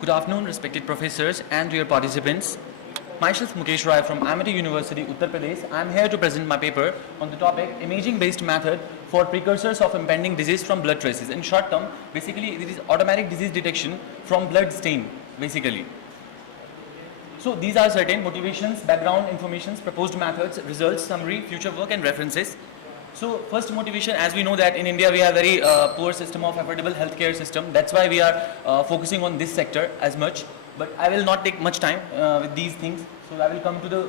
Good afternoon, respected professors and dear participants. Myself Mukesh from Amity University, Uttar Pradesh. I am here to present my paper on the topic imaging-based method for precursors of impending disease from blood traces. In short term, basically it is automatic disease detection from blood stain, basically. So these are certain motivations, background informations, proposed methods, results, summary, future work and references. So first motivation, as we know that in India we have very poor system of affordable healthcare system. That's why we are focusing on this sector as much. But I will not take much time with these things. So I will come to the.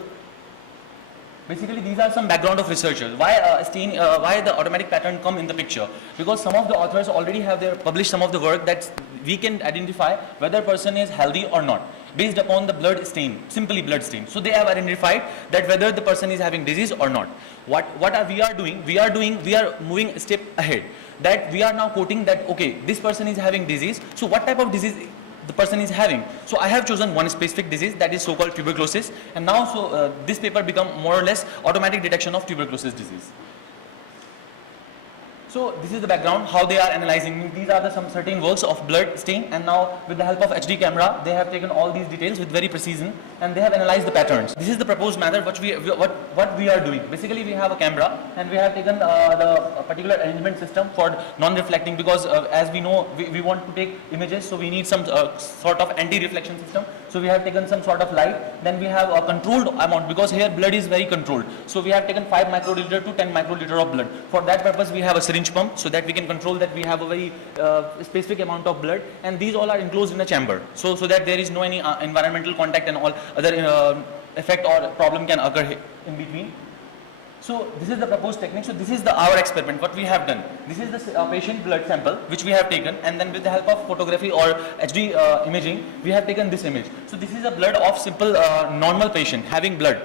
Basically, these are some background of researchers. Why the automatic pattern come in the picture? Because some of the authors already have published some of the work that we can identify whether a person is healthy or not based upon the blood stain, simply blood stain. So they have identified that whether the person is having disease or not. What are we are doing? We are moving a step ahead. That we are now quoting that okay, this person is having disease. So what type of disease the person is having? So I have chosen one specific disease, that is so-called tuberculosis, and now this paper become more or less automatic detection of tuberculosis disease. So this is the background, how they are analyzing. These are some certain works of blood stain, and now with the help of HD camera, they have taken all these details with very precision, and they have analyzed the patterns. This is the proposed method what we are doing. Basically, we have a camera, and we have taken the particular arrangement system for non-reflecting, because as we know, we want to take images, so we need some sort of anti-reflection system. So we have taken some sort of light. Then we have a controlled amount, because here blood is very controlled. So we have taken 5 microliter to 10 microliter of blood. For that purpose, we have a syringe pump, so that we can control that we have a very specific amount of blood, and these all are enclosed in a chamber, so that there is no any environmental contact and all other effect or problem can occur in between. So this is the proposed technique. So this is our experiment, what we have done. This is the patient blood sample which we have taken, and then with the help of photography or HD imaging, we have taken this image. So this is a blood of simple normal patient having blood,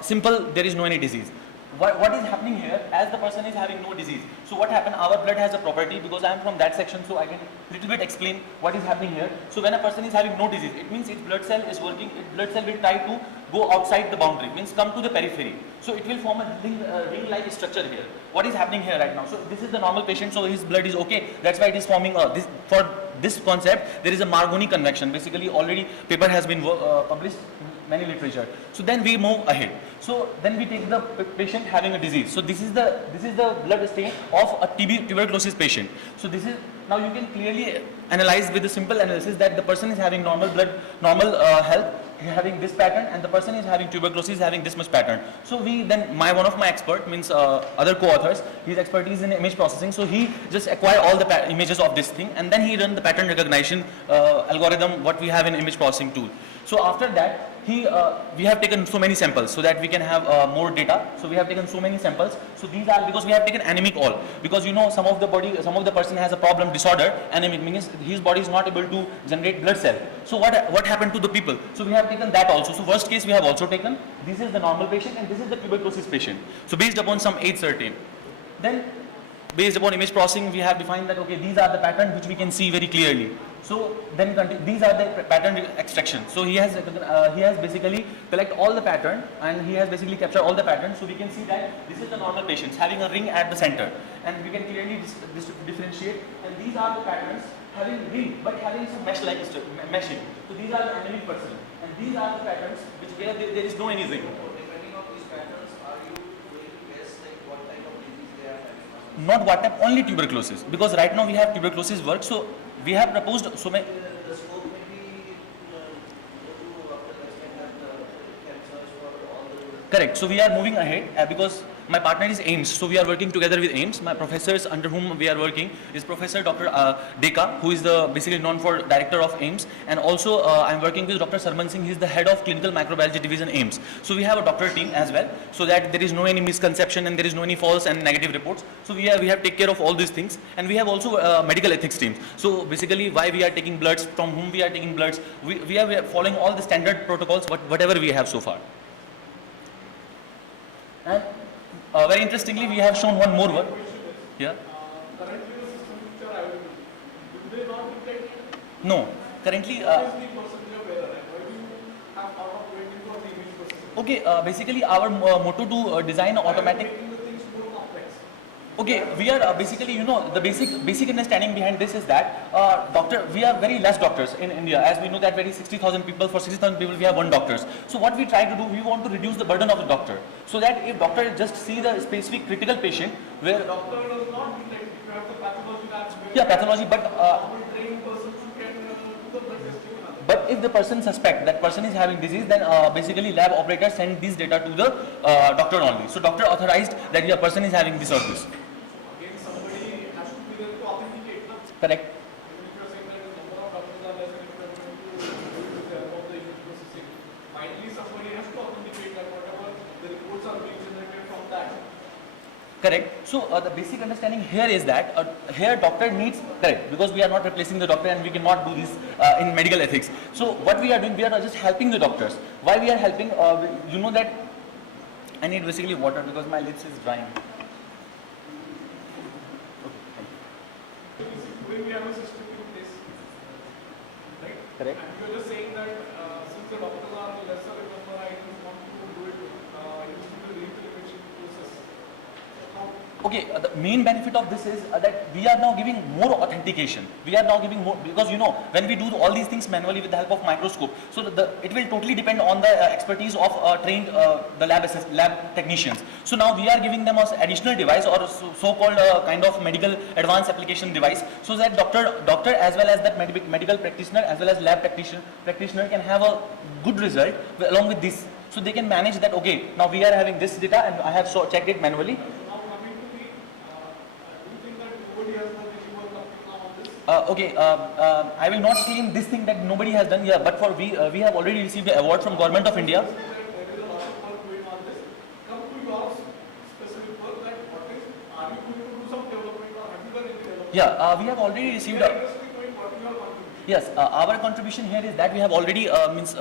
simple, there is no any disease. What is happening here, as the person is having no disease? So what happened, our blood has a property, because I am from that section, so I can little bit explain what is happening here. So when a person is having no disease, it means its blood cell is working, its blood cell will try to go outside the boundary, means come to the periphery. So it will form a ring-like structure here. What is happening here right now? So this is the normal patient, so his blood is okay. That's why it is forming for this concept, there is a Marconi convection. Basically, already paper has been published in many literature. So then we move ahead. So then we take the patient having a disease. So this is the blood stain of a tuberculosis patient. So this is, now you can clearly analyze with a simple analysis that the person is having normal blood, normal health, having this pattern, and the person is having tuberculosis having this much pattern. So one of my expert, means other co-authors, his expertise in image processing, so he just acquire all the images of this thing, and then he run the pattern recognition algorithm what we have in image processing tool. So after that, we have taken so many samples so that we can have more data. So we have taken so many samples. So these are, because we have taken anemic all, because you know some of the person has a problem disorder, anemic means his body is not able to generate blood cell. So what happened to the people? So we have taken that also. So worst case we have also taken, this is the normal patient and this is the tuberculosis patient. So based upon some age certain. Then based upon image processing, we have defined that okay, these are the patterns which we can see very clearly. So then these are the pattern extraction. So he has basically collect all the pattern, and he has basically captured all the patterns. So we can see that this is the normal patients having a ring at the center, and we can clearly differentiate. And these are the patterns having ring but having some mesh-like meshing. So these are the anemic person, and these are the patterns which where there is no any ring. Depending on these patterns, are you going to guess like what type of disease they are having? Not what type, only tuberculosis, because right now we have tuberculosis work. So we have proposed so many. The scope may be to after the extent that can search for all the. Correct. So we are moving ahead because my partner is AIMS. So we are working together with AIMS. My professors under whom we are working is Professor Dr. Deka, who is basically known for director of AIMS, and also I am working with Dr. Singh. He is the head of clinical microbiology division AIMS. So we have a doctor team as well, so that there is no any misconception and there is no any false and negative reports. So we have take care of all these things, and we have also medical ethics teams. So basically, why we are taking bloods, from whom we are taking bloods, we are following all the standard protocols whatever we have so far. And very interestingly, we have shown one more work. Yeah. Currently, the systems which are available, do they not detect? No. Currently. What is the percentage of error? And why do you have out of 20 for the image processing? Okay. Basically, our motto to design Why are you automatic. making the things more complex? Okay, we are basically, the basic understanding behind this is that we are very less doctors in India. As we know that very 60,000 people, for 60,000 people we have one doctors. So what we try to do, we want to reduce the burden of the doctor. So that if doctor just see the specific critical patient where... The doctor does not detect if you have the pathology labs. Yeah, pathology, but... normal trained person who can do the blood testing and other. But if the person suspect that person is having disease, then basically lab operator send this data to the doctor only. So doctor authorized that your person is having this or this. Again, somebody has to be there to authenticate. No? Correct. Even if you are saying that the number of doctors are less and if you are going to do with the help of the image processing, finally somebody has to authenticate that whatever the reports are being generated from that. Correct. So the basic understanding here is that here doctor needs, correct, because we are not replacing the doctor and we cannot do this in medical ethics. So what we are doing, we are just helping the doctors. Why we are helping? You know that I need basically water because my lips is drying. Today we have a system in place, right? Correct. And you are just saying that since the doctors are lesser in number, I just want to do it using the rheological process. So how? Okay, the main benefit of this is that we are now giving more authentication. We are now giving more, because when we do all these things manually with the help of microscope, so it will totally depend on the expertise of trained the lab technicians. So now we are giving them an additional device or so-called kind of medical advanced application device, so that doctor as well as that medical practitioner as well as lab practitioner can have a good result along with this. So they can manage that. Okay, now we are having this data and I have checked it manually. Okay, I will not claim this thing that nobody has done here, but for we have already received the award from Government of India. Yeah, we have already received. Yes, our contribution here is that we have already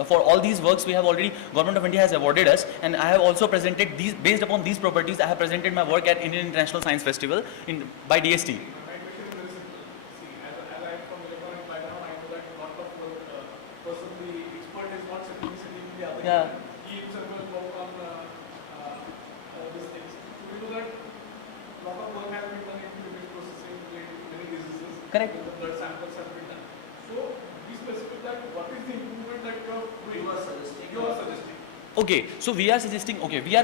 for all these works we have already Government of India has awarded us, and I have also presented these based upon these properties. I have presented my work at Indian International Science Festival by DST. Yeah. He himself will work on these things. So we know that a lot of work has been done in image processing related to many diseases. Correct. The blood samples have been done. So be specific that what is the improvement that you are doing? You are suggesting. Okay, so we are suggesting, we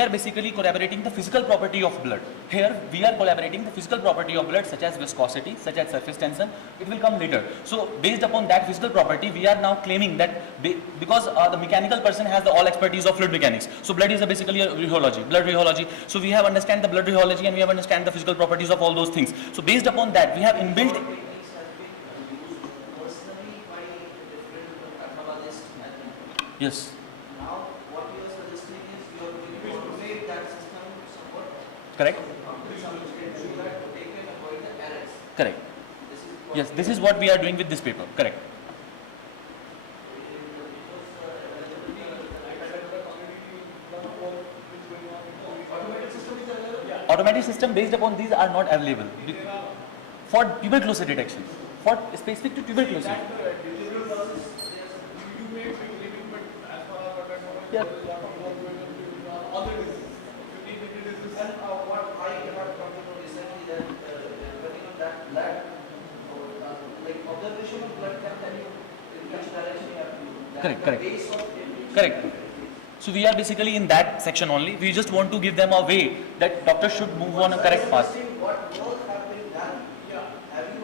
are basically collaborating the physical property of blood. Here we are collaborating the physical property of blood, such as viscosity, such as surface tension. It will come later. So based upon that physical property, we are now claiming that because the mechanical person has all expertise of fluid mechanics. So blood is basically a rheology, blood rheology. So we have understand the blood rheology and we have understand the physical properties of all those things. So based upon that, we have inbuilt. Yes. Correct. Correct. Yes, this is what we are doing with this paper. Correct. Automatic system based upon these are not available for tuberculosis detection. For specific to tuberculosis. Yeah. What I have come to know recently that depending on that blood, like observation of blood can tell you in which direction you have to go. Correct, The correct. base of every Correct. So we are basically in that section only. We just want to give them a way that doctors should move on a correct path. What work have been done? Have you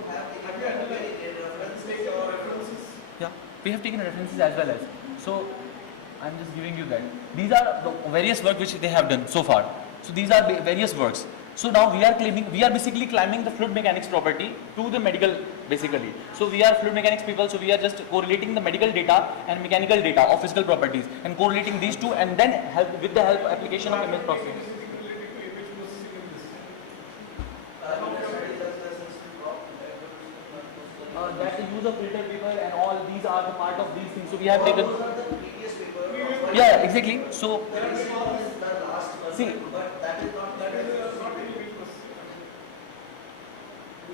references or references? Yeah, we have taken references as well as. So I'm just giving you that. These are the various work which they have done so far. So these are various works. So now we are basically climbing the fluid mechanics property to the medical basically. So we are fluid mechanics people, so we are just correlating the medical data and mechanical data of physical properties and correlating these two, and then with the help application of image processing. That's the use of filter paper and all these are the part of these things. So we have taken. Yeah, exactly. So see.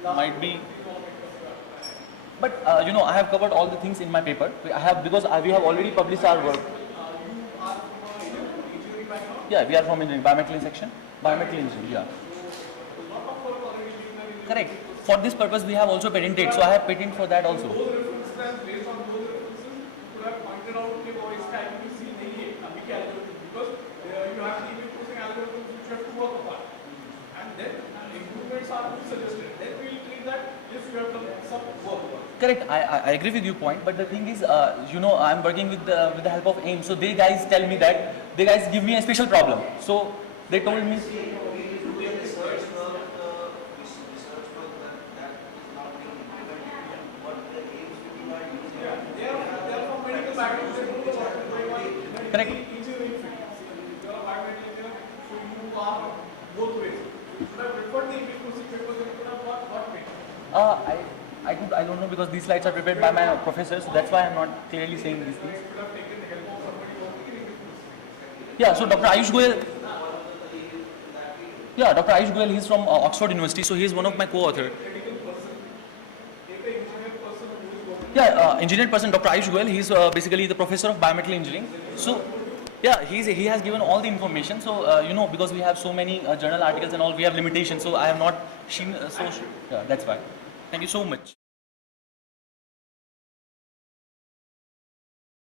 Might be, but I have covered all the things in my paper. Because we have already published our work. Yeah, we are from engineering, biomedical section, biomedical engineering. Yeah. Correct. For this purpose, we have also patented. So I have patent for that also. Those references and based on those references, you could have pointed out कि वो इसका accuracy नहीं है अभी के algorithm because you have the image processing algorithms which you have to work upon, and then improvements are suggested. Then we will treat that yes you have done some work. Correct. I agree with your point, but the thing is, I'm working with the help of AIM. So they guys tell me that they guys give me a special problem. So they told me. Correct. Engineering field. You are a biomedical engineer, so you are both ways. You should have referred the image processing papers and you could have got paid. I don't know because these slides are prepared by my professor, so that's why I'm not clearly saying these things. You should have taken the help of somebody working in image processing. Yeah, so Dr. Ayush Goel. Yeah, Dr. Ayush Goel, he's from Oxford University, so he is one of my co-author. Medical person, take an engineer person who is working. Yeah, engineer person, Dr. Ayush Goel, he's basically the professor of biomedical engineering. So, yeah, he has given all the information. So, because we have so many journal articles and all, we have limitations. So, I have not seen. Yeah, that's why. Thank you so much.